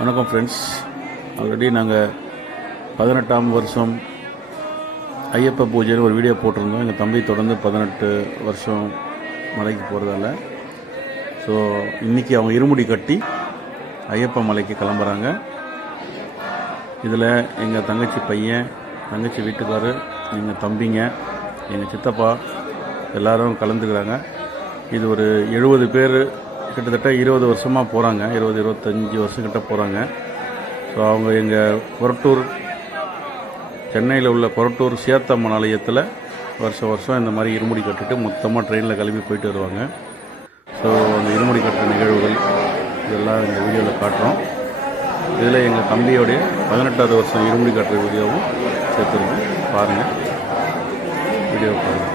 வணக்கம் friends. Already நாங்கள் 18ஆம் வருஷம் ஐயப்ப பூஜைன்னு ஒரு வீடியோ போட்டிருந்தோம். எங்கள் தம்பி தொடர்ந்து 18 வருஷம் மலைக்கு போகிறதால ஸோ இன்றைக்கி அவங்க இருமுடி கட்டி ஐயப்ப மலைக்கு கிளம்புறாங்க. இதில் எங்கள் தங்கச்சி பையன், தங்கச்சி வீட்டுக்காரர், எங்கள் தம்பிங்க, எங்கள் சித்தப்பா எல்லோரும் கலந்துக்கிறாங்க. இது ஒரு 70 பேர், கிட்டத்தட்ட 20 வருஷமாக போகிறாங்க. 20-25 வருஷம் கிட்ட போகிறாங்க. ஸோ அவங்க எங்கள் கொரட்டூர், சென்னையில் உள்ள கொரட்டூர் சியாத்தம்மன் ஆலயத்தில் வருஷம் இந்த மாதிரி இருமுடி கட்டிட்டு மொத்தமாக ட்ரெயினில் கிளம்பி போயிட்டு வருவாங்க. ஸோ அந்த இருமுடி கட்டுற நிகழ்வுகள் இதெல்லாம் இந்த வீடியோவில் காட்டுறோம். இதில் எங்கள் தம்பியோடைய 18ஆவது வருஷம் இருமுடி கட்டுற வீடியோவும் சேர்த்துருக்கோம். பாருங்கள், வீடியோ பாருங்கள்.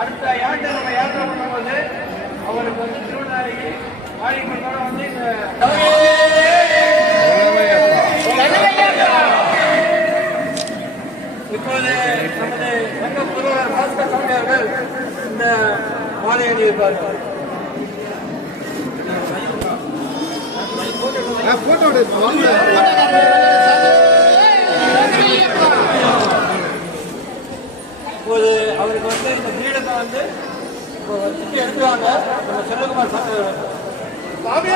அடுத்த யாத்திரை நம்ம யாத்திரை பண்ணும்போது அவருக்கு வந்து திருவண்ணாமலை வாழைப்பழத்தோட வந்து இப்போது நமது சங்க பொருளாளர் பாஸ்கர் சாமி அவர்கள் இந்த மாலை அணிவிப்பார்கள். இப்போது அவருக்கு வந்து இந்த கிரீடத்தை வந்து இப்போ வச்சுட்டு எடுத்துவாங்க. நம்ம செல்வகுமார் சாமி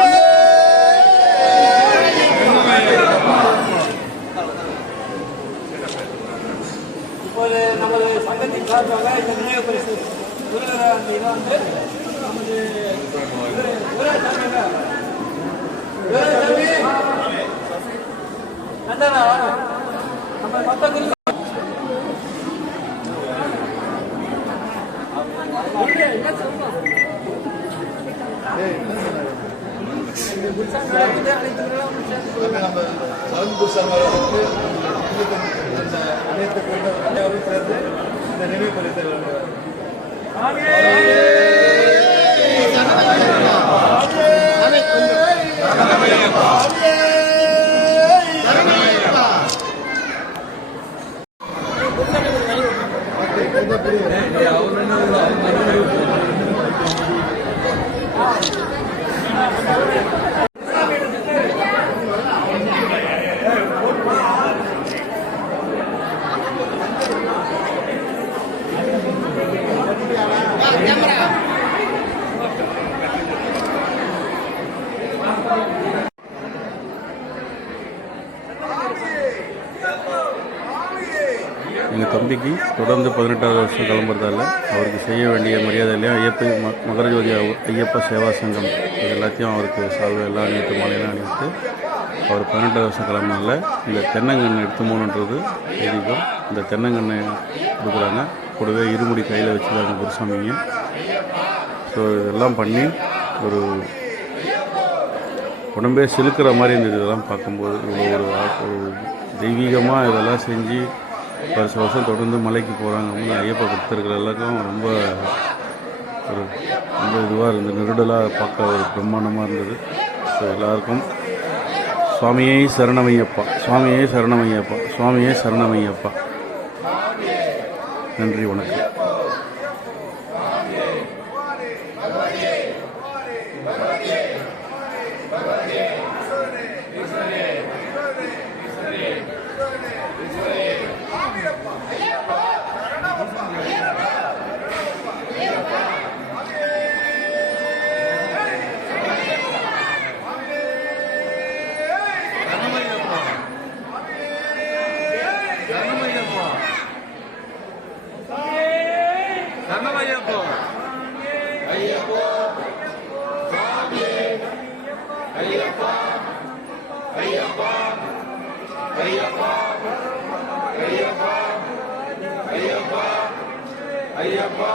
இப்போது நமது சங்கத்தின் சார்பாக இந்த நினைவு பரிசு விருதுகிற அந்த இதை வந்து நமது நந்தனா நம்ம மொத்த அனைத்து சேர்ந்து இந்த நினைவு பரிசை எங்கள் தம்பிக்கு தொடர்ந்து 18ஆவது வருஷம் கிளம்புறதால அவருக்கு செய்ய வேண்டிய மரியாதையிலையும் மகரஜோதி ஐயப்ப சேவா சங்கம் இது எல்லாத்தையும் அவருக்கு சால்வை எல்லாம் அணிவித்து, மாலையெல்லாம் அணிவித்து அவர் 18ஆவது வருஷம் கிளம்புனால இந்த தென்னங்கன்று எடுத்து போகணுன்றது ஐதீகம். இந்த தென்னங்கன்று கொடுக்குறாங்க. கூடவே இருமுடி கையில் வச்சுருக்காங்க குருசாமிங்க. ஸோ இதெல்லாம் பண்ணி ஒரு உடம்பே செலுக்கிற மாதிரி இருந்தது. இதெல்லாம் பார்க்கும்போது இவ்வளோ ஒரு தெய்வீகமாக இதெல்லாம் செஞ்சு வருஷம் வருஷம் தொடர்ந்து மலைக்கு போகிறாங்க. ஐயப்ப பக்தர்கள் எல்லாருக்கும் ரொம்ப இதுவாக இருந்தது, நெருடலாக பார்க்க ஒரு பிரம்மாண்டமாக இருந்தது. ஸோ எல்லாருக்கும் சுவாமியே சரணமையப்பா, சுவாமியே சரணமையப்பா, சுவாமியே சரணமையப்பா. நன்றி, வணக்கம். ஐயப்பா